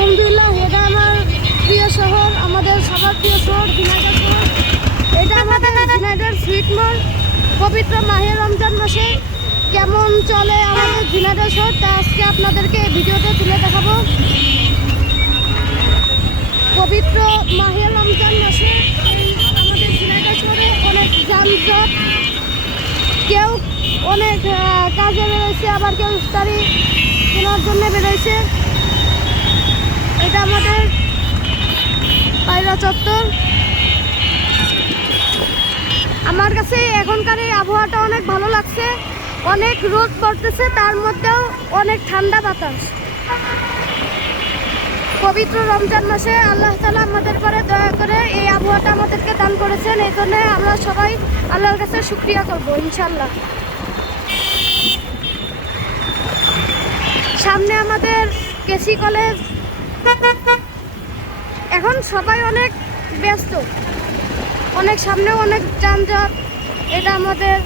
আলহামদুলিল্লাহ, এটা আমার প্রিয় শহর, আমাদের সবার প্রিয় শহর ঝিনাইদহ শহর। এটা আমাদের ঝিনাইদহ সুইট মল। পবিত্র মাহে রমজান মাসে কেমন চলে আমাদের ঝিনাইদহ শহর তা আজকে আপনাদেরকে এই ভিডিওতে তুলে দেখাবো। পবিত্র মাহে রমজান মাসে আমাদের ঝিনাইদহ শহরে অনেক যানজট, কেউ অনেক কাজে বেরোয়েছে, আবার কেউ ইফতারি কেনার জন্য বেরোয়েছে। এটা আমাদের পায়রা চত্বর। আমার কাছে এখনকার এই আবহাওয়াটা অনেক ভালো লাগছে। অনেক রোদ পড়তেছে, তার মধ্যেও অনেক ঠান্ডা বাতাস। পবিত্র রমজান মাসে আল্লাহ তাআলা আমাদের পরে দয়া করে এই আবহাওয়াটা আমাদেরকে দান করেছেন। এই জন্য আমরা সবাই আল্লাহর কাছে শুকরিয়া করব ইনশাল্লাহ। সামনে আমাদের কেসি কলেজ। এখন সবাই অনেক ব্যস্ত, অনেক সামনেও অনেক যানজট। এটা আমাদের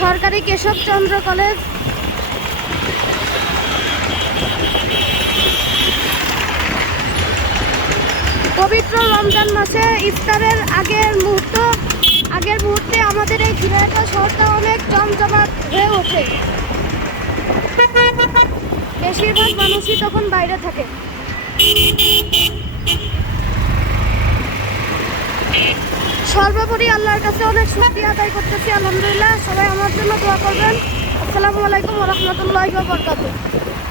সরকারি কেশবচন্দ্র কলেজ। পবিত্র রমজান মাসে ইফতারের আগের মুহূর্তে আমাদের এই ঝিনাইদহ শহরটা অনেক জমজমাট হয়ে ওঠে। বেশিরভাগ মানুষই তখন বাইরে থাকে। সর্বোপরি আল্লাহর কাছে অনেক শুকরিয়া আদায় করতেছি। আলহামদুলিল্লাহ, সবাই আমার জন্য দোয়া করবেন। আসসালামু আলাইকুম ওয়া রাহমাতুল্লাহি ওয়া বারাকাতুহু।